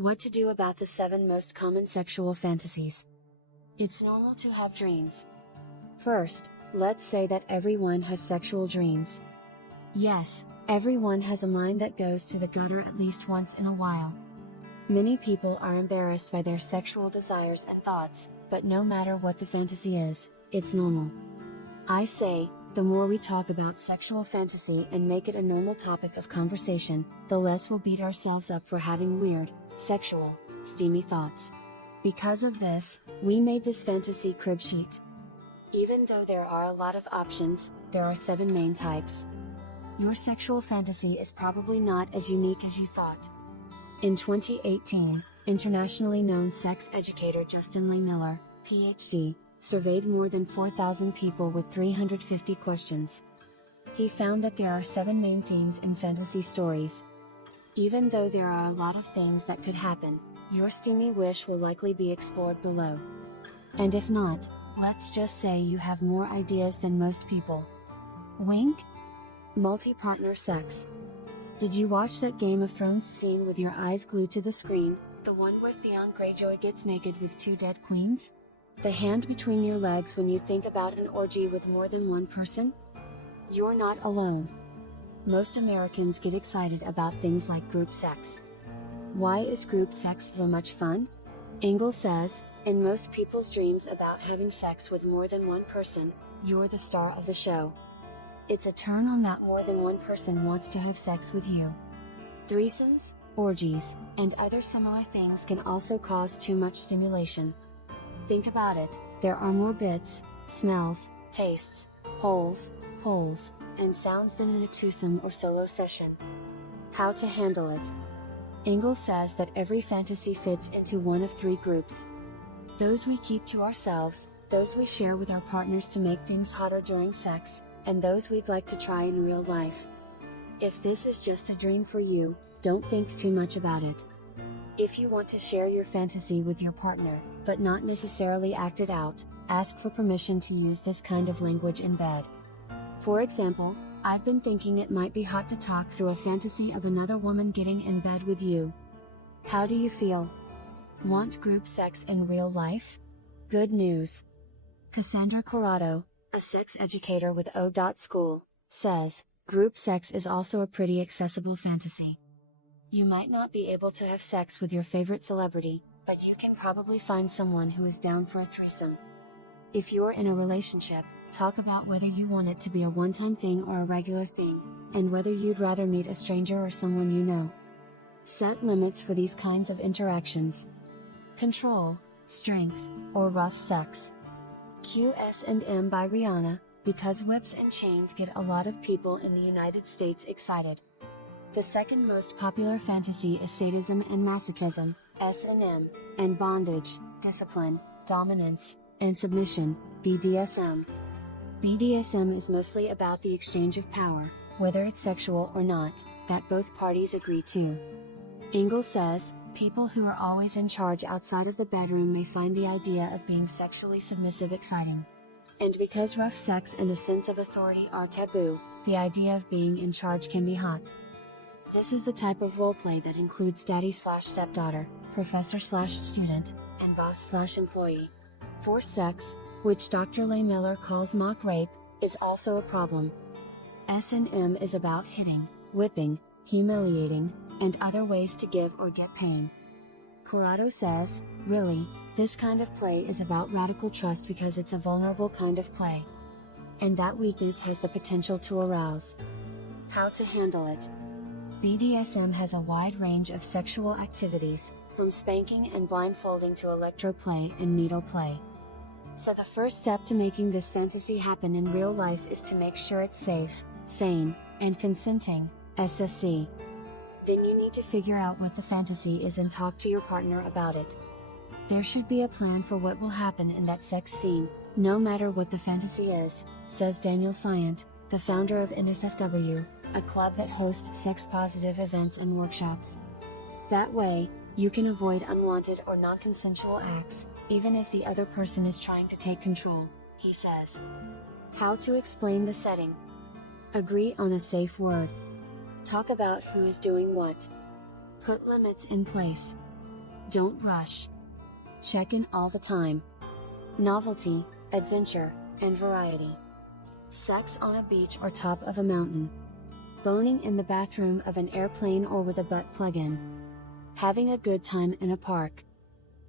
What to do about the 7 most common sexual fantasies. It's normal to have dreams. First, let's say that everyone has sexual dreams. Yes, everyone has a mind that goes to the gutter at least once in a while. Many people are embarrassed by their sexual desires and thoughts, but no matter what the fantasy is, it's normal. I say, the more we talk about sexual fantasy and make it a normal topic of conversation, the less we'll beat ourselves up for having weird, sexual, steamy thoughts. Because of this, we made this fantasy crib sheet. Even though there are a lot of options, there are 7 main types. Your sexual fantasy is probably not as unique as you thought. In 2018, internationally known sex educator Justin Lee Miller, PhD, surveyed more than 4,000 people with 350 questions. He found that there are 7 main themes in fantasy stories. Even though there are a lot of things that could happen, your steamy wish will likely be explored below. And if not, let's just say you have more ideas than most people. Wink? Multi-partner sex. Did you watch that Game of Thrones scene with your eyes glued to the screen, the one where Theon Greyjoy gets naked with 2 dead queens? The hand between your legs when you think about an orgy with more than one person? You're not alone. Most Americans get excited about things like group sex. Why is group sex so much fun? Engel says, in most people's dreams about having sex with more than one person, you're the star of the show. It's a turn on that more than one person wants to have sex with you. Threesomes, orgies, and other similar things can also cause too much stimulation. Think about it, there are more bits, smells, tastes, holes, pulls, and sounds than in a twosome or solo session. How to handle it? Engel says that every fantasy fits into one of 3 groups. Those we keep to ourselves, those we share with our partners to make things hotter during sex, and those we'd like to try in real life. If this is just a dream for you, don't think too much about it. If you want to share your fantasy with your partner, but not necessarily act it out, ask for permission to use this kind of language in bed. For example, I've been thinking it might be hot to talk through a fantasy of another woman getting in bed with you. How do you feel? Want group sex in real life? Good news. Cassandra Corrado, a sex educator with O.School, says, group sex is also a pretty accessible fantasy. You might not be able to have sex with your favorite celebrity, but you can probably find someone who is down for a threesome. If you're in a relationship, talk about whether you want it to be a one-time thing or a regular thing, and whether you'd rather meet a stranger or someone you know. Set limits for these kinds of interactions. Control, strength, or rough sex. QS&M by Rihanna, because whips and chains get a lot of people in the United States excited. The second most popular fantasy is sadism and masochism, S&M, and bondage, discipline, dominance, and submission, BDSM. BDSM is mostly about the exchange of power, whether it's sexual or not, that both parties agree to. Engel says, people who are always in charge outside of the bedroom may find the idea of being sexually submissive exciting. And because rough sex and a sense of authority are taboo, the idea of being in charge can be hot. This is the type of roleplay that includes daddy/stepdaughter, professor/student, and boss/employee. Forced sex, which Dr. Leigh Miller calls mock rape, is also a problem. S&M is about hitting, whipping, humiliating, and other ways to give or get pain. Corrado says, really, this kind of play is about radical trust because it's a vulnerable kind of play. And that weakness has the potential to arouse. How to handle it? BDSM has a wide range of sexual activities, from spanking and blindfolding to electroplay and needle play. So the first step to making this fantasy happen in real life is to make sure it's safe, sane, and consenting, SSC. Then you need to figure out what the fantasy is and talk to your partner about it. There should be a plan for what will happen in that sex scene, no matter what the fantasy is, says Daniel Scient, the founder of NSFW, a club that hosts sex-positive events and workshops. That way, you can avoid unwanted or non-consensual acts, even if the other person is trying to take control, he says. How to explain the setting. Agree on a safe word. Talk about who is doing what. Put limits in place. Don't rush. Check in all the time. Novelty, adventure, and variety. Sex on a beach or top of a mountain. Boning in the bathroom of an airplane or with a butt plug-in. Having a good time in a park.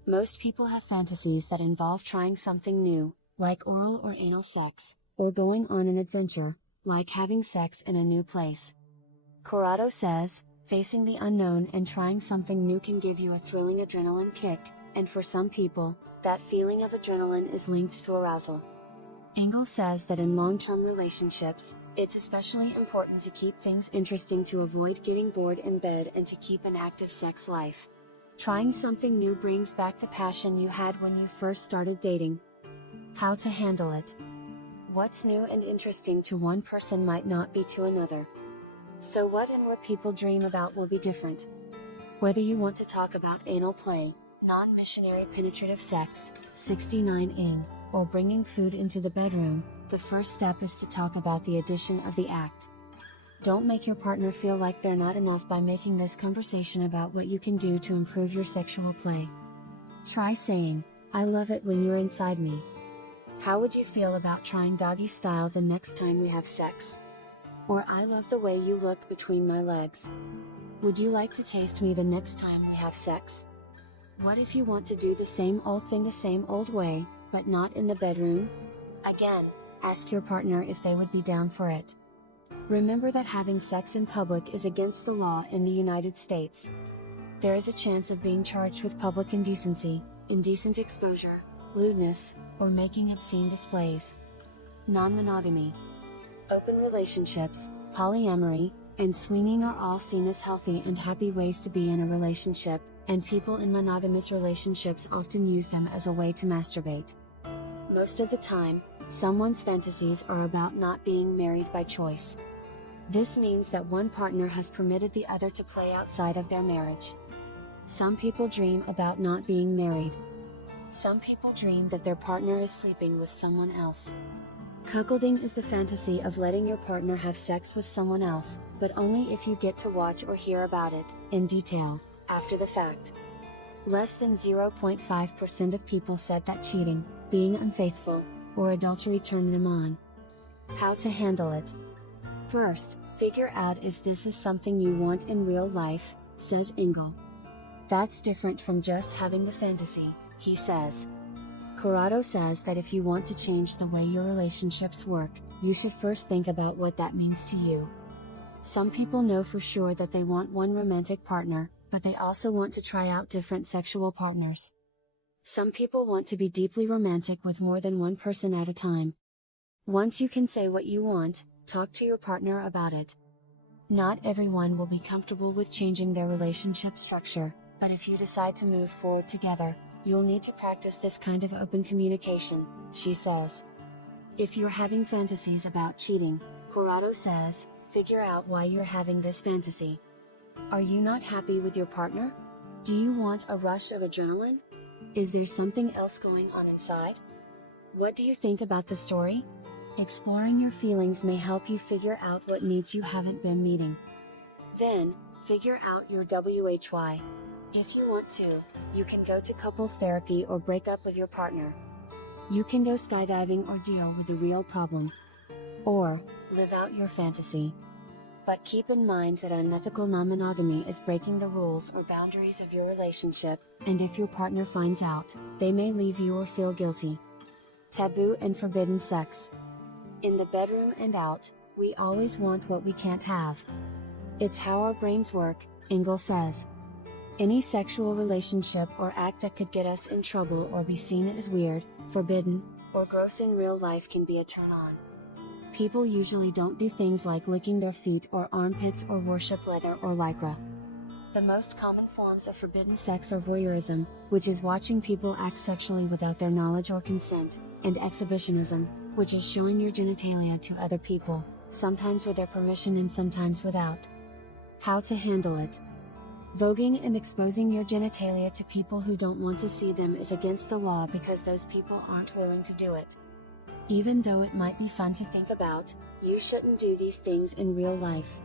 Most people have fantasies that involve trying something new, like oral or anal sex, or going on an adventure, like having sex in a new place. Corrado says, facing the unknown and trying something new can give you a thrilling adrenaline kick, and for some people, that feeling of adrenaline is linked to arousal. Engel says that in long-term relationships, it's especially important to keep things interesting to avoid getting bored in bed and to keep an active sex life. Trying something new brings back the passion you had when you first started dating. How to handle it. What's new and interesting to one person might not be to another. So what and what people dream about will be different. Whether you want to talk about anal play, non-missionary penetrative sex, 69ing, or bringing food into the bedroom, the first step is to talk about the addition of the act. Don't make your partner feel like they're not enough by making this conversation about what you can do to improve your sexual play. Try saying, "I love it when you're inside me." How would you feel about trying doggy style the next time we have sex? Or, "I love the way you look between my legs. Would you like to taste me the next time we have sex?" What if you want to do the same old thing the same old way, but not in the bedroom? Again, ask your partner if they would be down for it. Remember that having sex in public is against the law in the United States. There is a chance of being charged with public indecency, indecent exposure, lewdness, or making obscene displays. Non-monogamy. Open relationships, polyamory, and swinging are all seen as healthy and happy ways to be in a relationship, and people in monogamous relationships often use them as a way to masturbate. Most of the time, someone's fantasies are about not being married by choice. This means that one partner has permitted the other to play outside of their marriage. Some people dream about not being married. Some people dream that their partner is sleeping with someone else. Cuckolding is the fantasy of letting your partner have sex with someone else, but only if you get to watch or hear about it, in detail, after the fact. Less than 0.5% of people said that cheating, being unfaithful, or adultery turned them on. How to handle it. First, figure out if this is something you want in real life, says Engel. That's different from just having the fantasy, he says. Corrado says that if you want to change the way your relationships work, you should first think about what that means to you. Some people know for sure that they want one romantic partner, but they also want to try out different sexual partners. Some people want to be deeply romantic with more than one person at a time. Once you can say what you want, talk to your partner about it. Not everyone will be comfortable with changing their relationship structure, but if you decide to move forward together, you'll need to practice this kind of open communication, she says. If you're having fantasies about cheating, Corrado says, figure out why you're having this fantasy. Are you not happy with your partner? Do you want a rush of adrenaline? Is there something else going on inside? What do you think about the story? Exploring your feelings may help you figure out what needs you haven't been meeting. Then, figure out your WHY. If you want to, you can go to couples therapy or break up with your partner. You can go skydiving or deal with the real problem. Or, live out your fantasy. But keep in mind that unethical non-monogamy is breaking the rules or boundaries of your relationship, and if your partner finds out, they may leave you or feel guilty. Taboo and forbidden sex. In the bedroom and out, we always want what we can't have. It's how our brains work, Engel says. Any sexual relationship or act that could get us in trouble or be seen as weird, forbidden, or gross in real life can be a turn-on. People usually don't do things like licking their feet or armpits or worship leather or lycra. The most common forms of forbidden sex are voyeurism, which is watching people act sexually without their knowledge or consent, and exhibitionism, which is showing your genitalia to other people, sometimes with their permission and sometimes without. How to handle it. Voguing and exposing your genitalia to people who don't want to see them is against the law because those people aren't willing to do it. Even though it might be fun to think about, you shouldn't do these things in real life.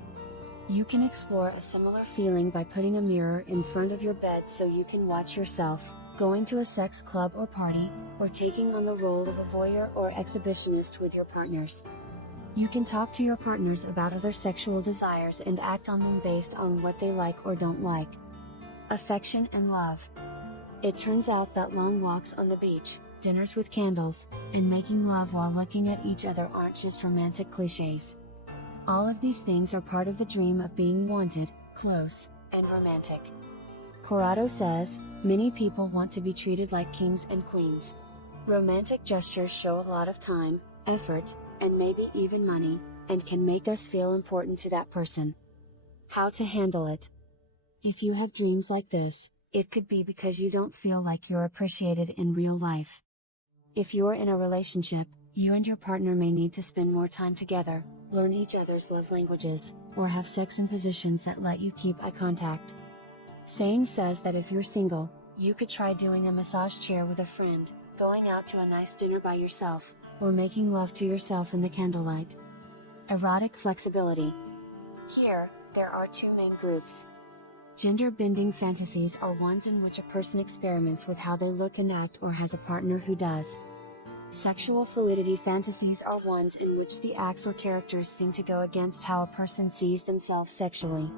You can explore a similar feeling by putting a mirror in front of your bed so you can watch yourself, going to a sex club or party, or taking on the role of a voyeur or exhibitionist with your partners. You can talk to your partners about other sexual desires and act on them based on what they like or don't like. Affection and love. It turns out that long walks on the beach, dinners with candles, and making love while looking at each other aren't just romantic cliches. All of these things are part of the dream of being wanted, close, and romantic. Corrado says, many people want to be treated like kings and queens. Romantic gestures show a lot of time, effort, and maybe even money, and can make us feel important to that person. How to handle it. If you have dreams like this, it could be because you don't feel like you're appreciated in real life. If you're in a relationship, you and your partner may need to spend more time together, learn each other's love languages, or have sex in positions that let you keep eye contact. Saying says that if you're single, you could try doing a massage chair with a friend, going out to a nice dinner by yourself, or making love to yourself in the candlelight. Erotic flexibility. Here, there are two main groups. Gender-bending fantasies are ones in which a person experiments with how they look and act or has a partner who does. Sexual fluidity fantasies are ones in which the acts or characters seem to go against how a person sees themselves sexually.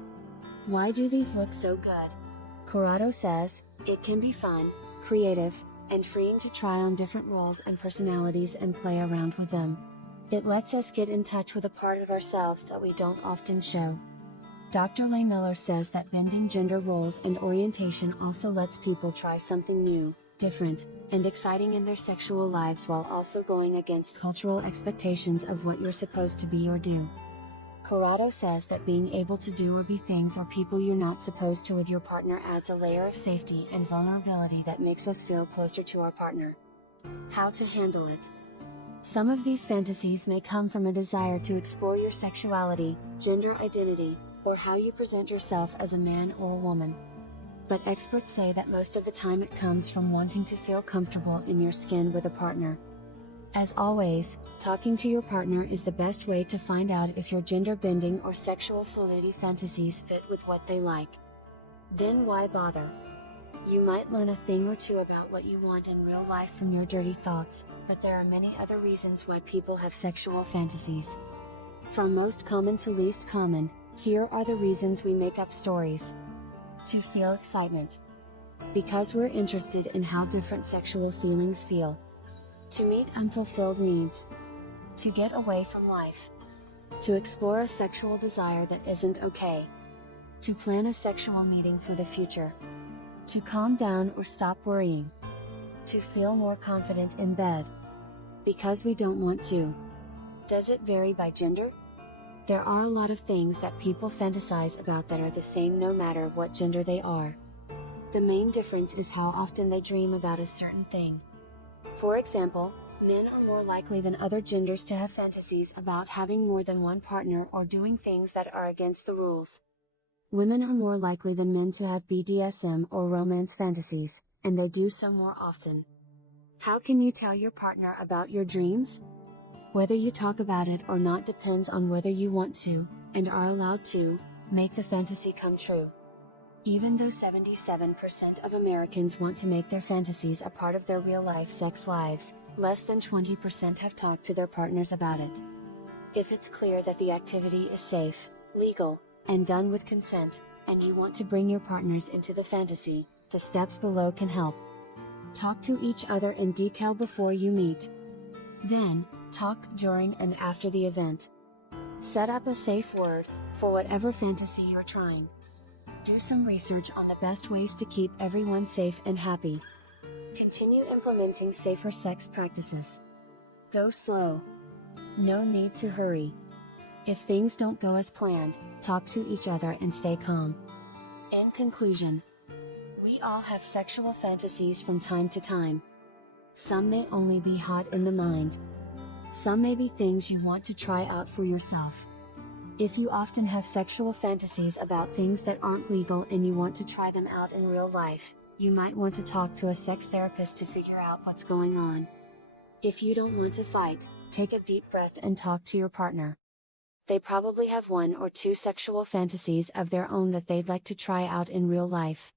Why do these look so good? Corrado says, it can be fun, creative, and freeing to try on different roles and personalities and play around with them. It lets us get in touch with a part of ourselves that we don't often show. Dr. Leigh Miller says that bending gender roles and orientation also lets people try something new, different, and exciting in their sexual lives while also going against cultural expectations of what you're supposed to be or do. Corrado says that being able to do or be things or people you're not supposed to with your partner adds a layer of safety and vulnerability that makes us feel closer to our partner. How to handle it. Some of these fantasies may come from a desire to explore your sexuality, gender identity, or how you present yourself as a man or a woman. But experts say that most of the time it comes from wanting to feel comfortable in your skin with a partner. As always, talking to your partner is the best way to find out if your gender-bending or sexual fluidity fantasies fit with what they like. Then why bother? You might learn a thing or two about what you want in real life from your dirty thoughts, but there are many other reasons why people have sexual fantasies. From most common to least common, here are the reasons we make up stories. To feel excitement. Because we're interested in how different sexual feelings feel. To meet unfulfilled needs. To get away from life. To explore a sexual desire that isn't okay. To plan a sexual meeting for the future. To calm down or stop worrying. To feel more confident in bed. Because we don't want to. Does it vary by gender? There are a lot of things that people fantasize about that are the same no matter what gender they are. The main difference is how often they dream about a certain thing. For example, men are more likely than other genders to have fantasies about having more than one partner or doing things that are against the rules. Women are more likely than men to have BDSM or romance fantasies, and they do so more often. How can you tell your partner about your dreams? Whether you talk about it or not depends on whether you want to, and are allowed to, make the fantasy come true. Even though 77% of Americans want to make their fantasies a part of their real-life sex lives, less than 20% have talked to their partners about it. If it's clear that the activity is safe, legal, and done with consent, and you want to bring your partners into the fantasy, the steps below can help. Talk to each other in detail before you meet. Then, talk during and after the event. Set up a safe word for whatever fantasy you're trying. Do some research on the best ways to keep everyone safe and happy. Continue implementing safer sex practices. Go slow. No need to hurry. If things don't go as planned, talk to each other and stay calm. In conclusion, we all have sexual fantasies from time to time. Some may only be hot in the mind. Some may be things you want to try out for yourself. If you often have sexual fantasies about things that aren't legal and you want to try them out in real life, you might want to talk to a sex therapist to figure out what's going on. If you don't want to fight, take a deep breath and talk to your partner. they probably have one or two sexual fantasies of their own that they'd like to try out in real life.